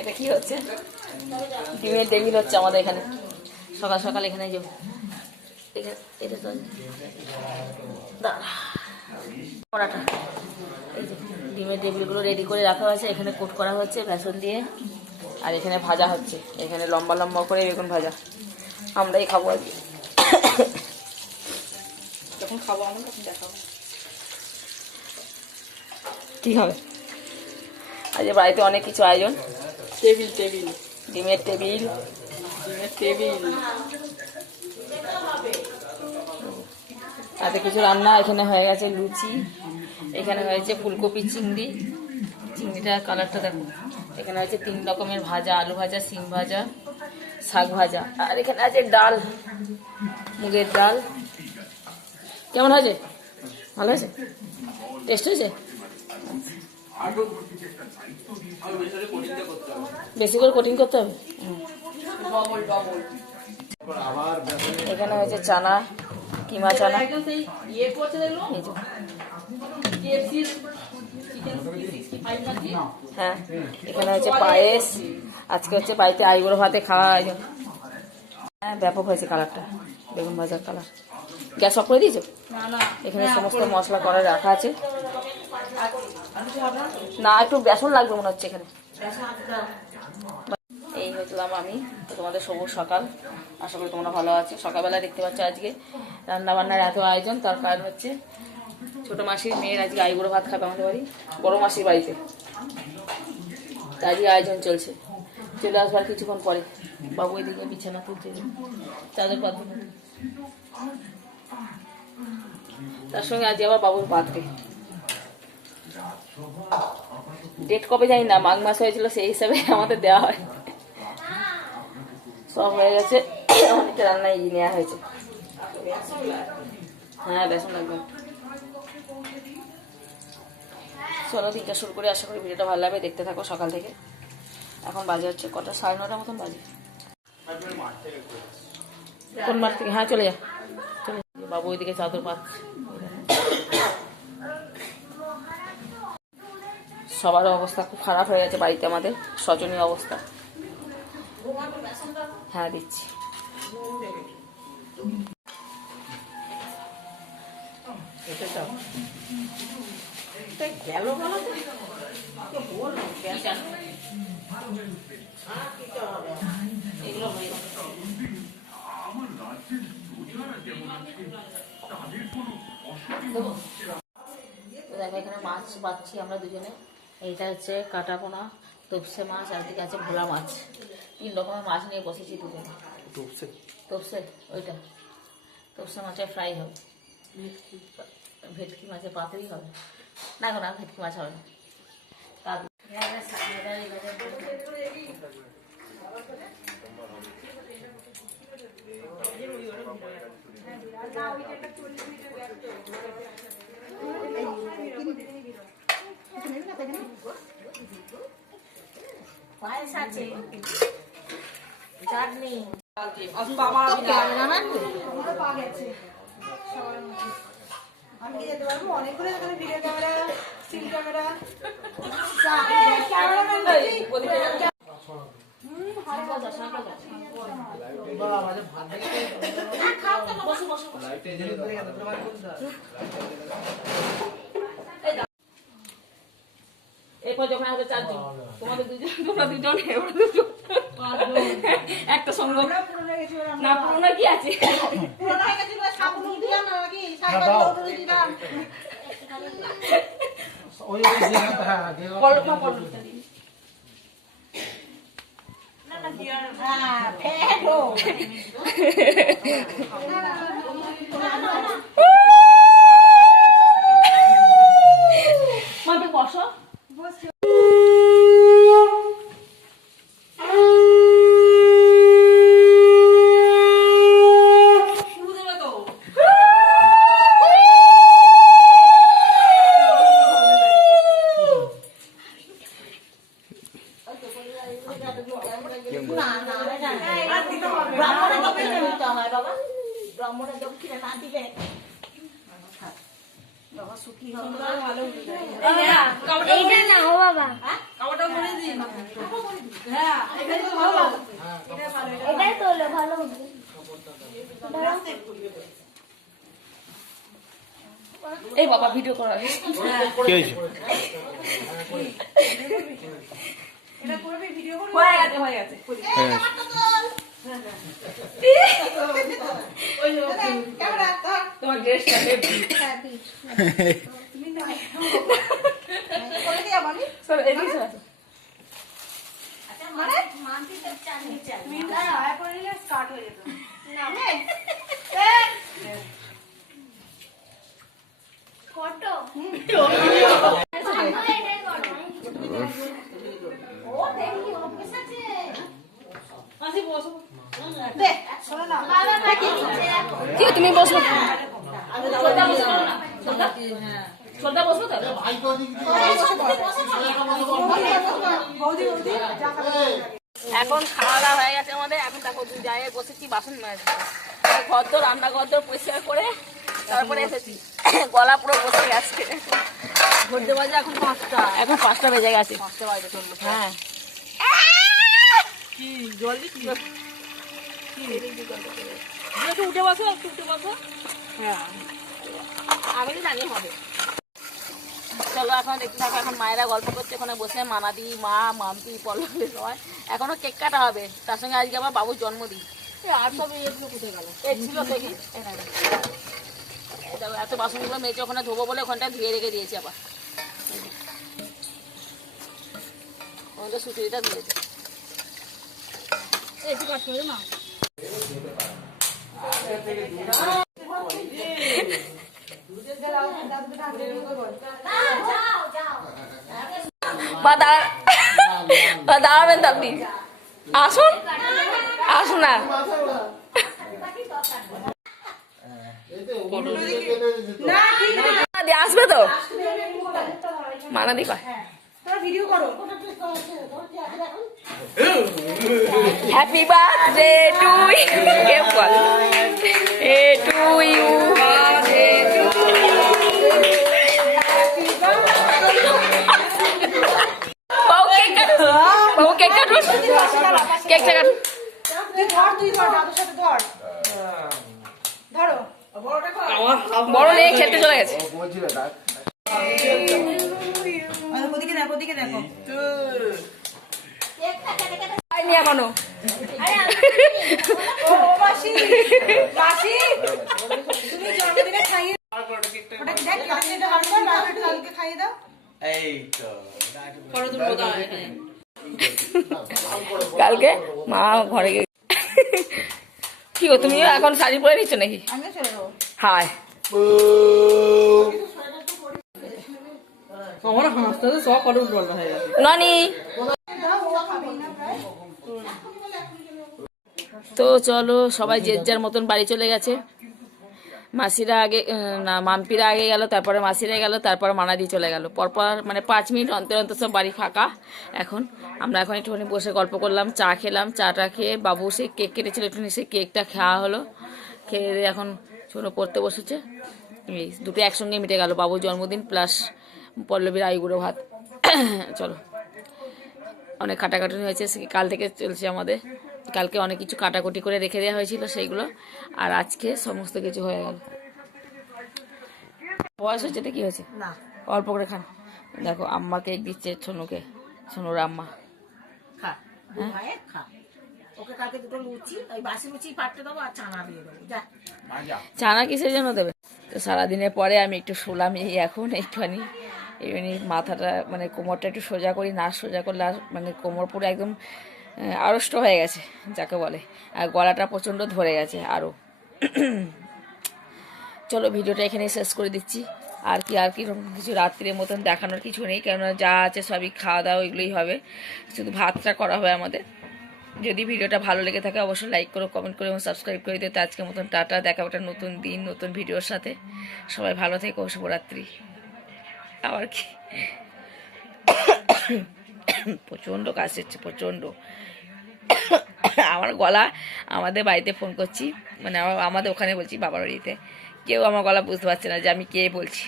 এটা কি হচ্ছে? ডিমের টেবিল হচ্ছে আমাদের এখানে সকাল সকাল। এখানে যে এটা তো পরাটা, এই যে ডিমের টেবিলগুলো রেডি করে রাখা হয়েছে। এখানে কোট করা হচ্ছে বেসন দিয়ে, আর এখানে ভাজা হচ্ছে। এখানে লম্বা লম্বা করে বেগুন ভাজা। আমরাই খাবো আর কি। যখন খাবো আমরা তখন দেখাবো ঠিক হবে। আজ বাড়িতে অনেক কিছু আয়োজন। টেবিল টেবিল ডিমের টেবিল, ডিমের টেবিল, তাতে কিছু রান্না। এখানে হয়ে গেছে লুচি, এখানে হয়েছে ফুলকপি চিংড়ি, চিংড়িটার কালারটা দেখো। এখানে হয়েছে 3 রকমের ভাজা, আলু ভাজা, সিম ভাজা, শাক ভাজা, আর এখানে আছে ডাল, মুগের ডাল। কেমন হয়েছে? ভালো হয়েছে? টেস্ট হয়েছে? বেশি করে কোটিং করতে হবে। এখানে হয়েছে চানা, কিমা চানা। হ্যাঁ, এখানে হচ্ছে পায়েস। আজকে হচ্ছে বাড়িতে আইবুড়ো ভাতে খাওয়া আয়োজন। হ্যাঁ, ব্যাপক হয়েছে কালারটা, বেগুন ভাজার কালার। গ্যাস অফ করে দিয়েছো? এখানে সমস্ত মশলা করে রাখা আছে। না, একটু বেসন লাগবে মনে হচ্ছে এখানে। এই হয়েছিলাম আমি। তো তোমাদের সবুজ সকাল, আশা করি তোমরা ভালো আছো। সকালবেলা দেখতে পাচ্ছ আজকে রান্নাবান্নার এত আয়োজন। তার কারণ হচ্ছে ছোট মাসির মেয়ের আজকে আইবুড়ো ভাত খাবে আমাদের বাড়ি, বড় মাসির বাড়িতে। তারই আয়োজন চলছে। চলে আসবার কিছুক্ষণ পরে। বাবু এদিকে বিছানা তুলছে, চাদর পাতবে। তার সঙ্গে আজ আবার বাবুর বার্থডে। ডেট কবে জানি না, মাঘ মাস হয়েছিল, সেই হিসাবে আমাদের দেওয়া হয়। সব হয়ে গেছে, অনেকটা রান্নায় নেওয়া হয়েছে। হ্যাঁ, বেসন লাগবে। চলো দিনটা শুরু করে, আশা করি ভিডিওটা ভালো লাগবে। দেখতে থাকো সকাল থেকে। এখন বাজে হচ্ছে কটা, 9:30 মতন বাজে। কোন মাঠ থেকে? হ্যাঁ, চলে যা, চলে। বাবু ওইদিকে চাদর পাচ্ছে। সবার অবস্থা খুব খারাপ হয়ে গেছে বাড়িতে আমাদের, শোচনীয় অবস্থা। হ্যাঁ, দিচ্ছি। দেখো এখানে মাছ পাচ্ছি আমরা দুজনে। এইটা হচ্ছে কাটাপোনা, তপসে মাছ, আর দিকে আছে ভোলা মাছ। 3 রকমের মাছ নিয়ে বসেছি দুজনে। তপসে ওইটা তপসে মাছের ফ্রাই হবে, ভেটকি মাছের পাতুরি হবে। না গো না, ভেটকি মাছ হবে না। পায়েস আছে, চাটনি। আমি কি যেতে পারবো? অনেকগুলো এখানে ভিডিও ক্যামেরা, সিল ক্যামেরা, এরপর যখন আমাদের 4 জন, তোমাদের 2 জন, তোমরা 2 জন, এবার 2 জন, একটা সঙ্গ না। পুরোনো কি আছে? বসো। ব্রাহ্মণের দক্ষিণে না দিলে বাবা সুখী হবে। ভালো এটাই তো হলো ভালো হবে। এই বাবা ভিডিও করা কি হয়েছে? হয়ে গেছে হ্যাঁ। তোমার ড্রেসটা চলো এদিকে চলে আসো। কি তুমি বসো ছোটদা বসবো তো এখন খাওয়া দাওয়া হয়ে গেছে আমাদের। এখন দেখো দু জায়গায় বসেছি বাসন মাজতে, ঘর তো রান্নাঘর তো পরিষ্কার করে তারপরে এসেছি। গলা পুরো বসে গেছে। ঘুরতে বাজে এখন 5টা, এখন 5টা বেজে গেছে। 5টা বাজে চলবে। হ্যাঁ কি জল দিচ্ছি একটু উঠে বসো, একটু উঠে বসো। হ্যাঁ আমি তো জানি হবে। চলো এখন দেখতে থাকো। এখন মায়েরা গল্প করছে ওখানে বসে, মানাদি, মা, মাম্পি, পল্লবী সবাই। এখনো কেক কাটা হবে, তার সঙ্গে আজকে আমার বাবুর জন্মদিন। আর সব এগুলো কোথায় গেল? এই ছিল তো এখানে। দেখো এত বাসনগুলো মেয়েছে ওখানে ধোবো বলে ওখানটা ধুয়ে রেখে দিয়েছি। আবার ওখানটা সুতিটা ধুয়েছে। একটু কাজ করে না দাঁড়াবেন তো আপনি, আসুন আসুন না। আসবে তো মানাদি কয় happy birthday to you to you. বাবু কেক কাটুন, বাবু কেক কাটুন, কেকটা কাটুন। বড় নেই, খেলতে চলে গেছে। এখনো কালকে মা ঘরে গিয়ে কি গো তুমি এখন শাড়ি পরে নিচ্ছ নাকি? হায় নানি। তো চলো সবাই যে যার মতন বাড়ি চলে গেছে। মাসিরা আগে না, মাম্পিরা আগে গেল, তারপরে মাসিরা গেল, তারপরে মানাদি চলে গেল। পরপর মানে 5 মিনিট অন্তর অন্তর সব বাড়ি ফাঁকা। এখন আমরা এখন একটুখানি বসে গল্প করলাম, চা খেলাম। চাটা খেয়ে বাবু সে কেক কেটেছিল, একটুখানি সে কেকটা খাওয়া হলো। খেয়ে এখন ছোটো পড়তে বসেছে। এই দুটো একসঙ্গে মিটে গেল, বাবুর জন্মদিন প্লাস পল্লবীর আইগুড়ো ভাত। চলো অনেক কাটাকাটুনি হয়েছে, কাল থেকে চলছে আমাদের। কালকে অনেক কিছু কাটাকুটি করে রেখে দেওয়া হয়েছিল সেইগুলো, আর আজকে সমস্ত কিছু হয়ে গেল। বয়স হচ্ছে তো কি হয়েছে, অল্প করে খান। দেখো আম্মা কেক দিচ্ছে সোনুকে, সোনুর আম্মা। চানা কিসের জন্য দেবে? তো সারাদিনের পরে আমি একটু শুলাম, এই এখন একটুখানি এমনি মাথাটা মানে কোমরটা একটু সোজা করি, না সোজা করলে আর মানে কোমর পুরো একদম আড়ষ্ট হয়ে গেছে যাকে বলে, আর গলাটা প্রচণ্ড ধরে গেছে আরও। চলো ভিডিওটা এখানেই শেষ করে দিচ্ছি। আর কি কিছু রাত্রির মতন দেখানোর কিছু নেই, কেননা যা আছে সবই খাওয়া দাওয়া এগুলোই হবে, শুধু ভাতটা করা হবে আমাদের। যদি ভিডিওটা ভালো লেগে থাকে অবশ্যই লাইক করো, কমেন্ট করো এবং সাবস্ক্রাইব করে দিও। তো আজকের মতন টাটা, দেখা একটা নতুন দিন নতুন ভিডিওর সাথে। সবাই ভালো থেকো, শুভরাত্রি। আবার কি প্রচণ্ড কাজ হচ্ছে, প্রচণ্ড। আমার গলা, আমাদের বাড়িতে ফোন করছি, মানে আমাদের ওখানে বলছি বাবার বাড়িতে, কেউ আমার গলা বুঝতে পারছে না যে আমি কে বলছি।